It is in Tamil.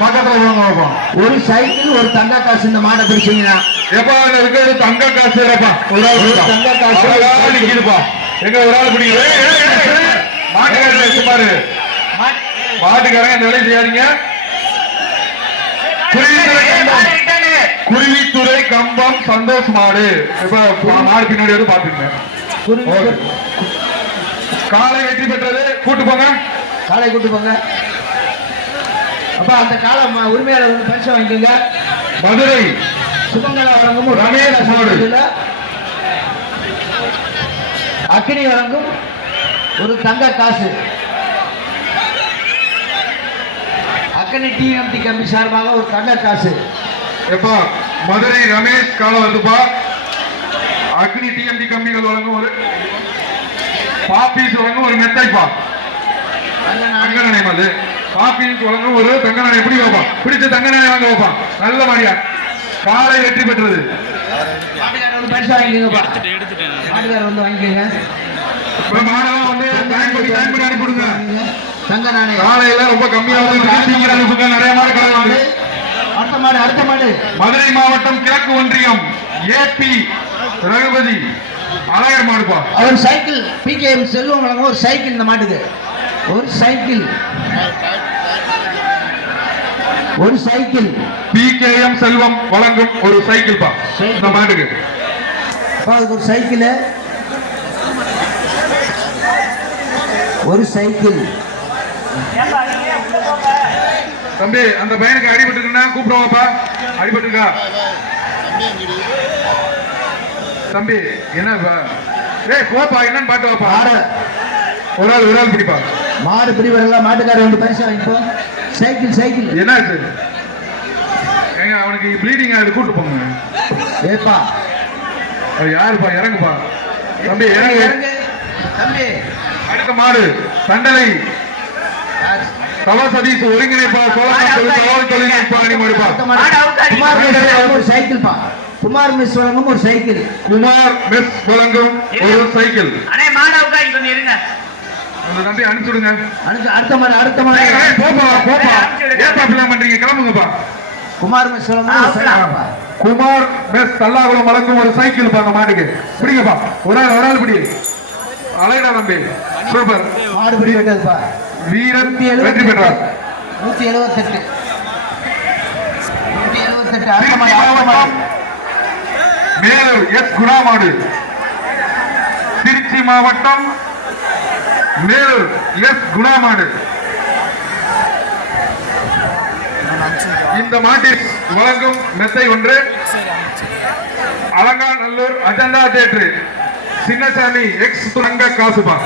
பக்கத்துல ஒரு சைக்கிள் ஒரு தங்க காசு இந்த மாட்டை பிடிச்சீங்கன்னா எப்பா இருக்கிறது தங்க காசு இல்லப்பா. ஒரு ஆள் தங்க காசு நிக்குதுப்பா. எங்க ஒரு ஆள் பிடிக்கல. மாட்டுக்காரன் பாரு, மாட்டுக்காரன் இந்த வேலையை செய்யாதீங்க. குருவித்துறை கம்பம் சந்தோஷ் மாடு. இப்ப மாடு பின்னாடி வந்து பாத்துங்க. காலை வெற்றி பெற்றது. கூட்டு போங்க, காலை கூட்டு போங்க. அப்ப அந்த காலம் உரிமையாளர் வந்து பரிசு வாங்கிக்கோங்க. மதுரை சுமங்கலா வழங்கும் ரமேஷ் மாடு, அக்கினி வழங்கும் ஒரு தங்க காசு. அக்கினி டிஎம்டி கம்பி சார்பாக ஒரு தங்க காசு. எப்பா மதுரை ரமேஷ் கால வந்துப்பா. அக்னி டிஎம்டி கம்பிகள் வழங்கும் ஒரு பாப்பீஸ் வழங்கும் ஒரு மெத்தைப்பா. தங்க நாணயம் அது. பாப்பீஸ் வழங்கும் ஒரு தங்க நாணயம். எப்படி வைப்பா? பிடிச்ச தங்க நாணயம் வாங்க வைப்பா. நல்ல மாதிரியா காலை வெற்றி பெற்றது. பரிசு வாங்கிக்கோங்கப்பா. மாட்டுக்காரர் வந்து வாங்கிக்கோங்க. மாடெல்லாம் வந்து அனுப்பிடுங்க. தங்க நாணயம் காலையில ரொம்ப கம்மியாக அனுப்புங்க. நிறைய மாடு கலந்து. அடுத்த மாடு மதுரை மாவட்டம் கிழக்கு ஒன்றியம் ஏபி ரகுபதி அழகர் மாடுப்பா. அவர் சைக்கிள் பிகேஎம் செல்வம் வழங்கும் ஒரு சைக்கிள் இந்த மாட்டுக்கு. ஒரு சைக்கிள் பிகேஎம் செல்வம் வழங்கும் ஒரு சைக்கிள் பா இந்த மாட்டுக்கு. அதுக்கு ஒரு சைக்கிள். தம்பி அந்த பையனுக்கு அடிபட்டுருக்குன்னா கூப்பிடுவாப்பா. அடிபட்டுருக்கா தம்பி? என்ன கோப்பா என்னன்னு பாட்டு வாப்பா. ஒரு ஆள் பிடிப்பா. மாடு பிடிவரெல்லாம் மாட்டுக்காரர் வந்து பரிசு வாங்கிப்போம். சைக்கிள் என்ன அவனுக்கு ப்ளீடிங் ஆகுது. கூட்டு போங்க. ஏப்பா யாருப்பா? இறங்குப்பா தம்பி, இறங்கு தம்பி. அடுத்த மாடு தண்டலை சதீஷ் ஒருங்கிணைப்பா. ஒரு சைக்கிள் பா. குமார் மெஸ் வழங்கும் ஒரு சைக்கிள். அந்த தம்பி அனுப்பிச்சுடுங்க. அடுத்த மாடு ஏப்பா பண்றீங்க? கிளம்புங்கப்பா. குமார் மெஸ் வழங்கும் குமார் மெஸ் தல்லாகுளம் வழங்கும் ஒரு சைக்கிள் பா. அந்த மாட்டுக்கு பிடிங்கப்பா. ஒரு ஆள் பிடி. அலைடா தம்பி. சூப்பர். மாடு பிடி வெட்டதுப்பா. வீரன் வெற்றி பெற்றார். 178 மேலூர் எஸ் குணாமாடு. திருச்சி மாவட்டம் மேலூர் எஸ் குணாமாடு. இந்த மாட்டில் வழங்கும் மெத்தை ஒன்று அலங்காநல்லூர் அஜந்தா தேட்டரு சின்னசாமி எக்ஸ் தங்க காசுபா.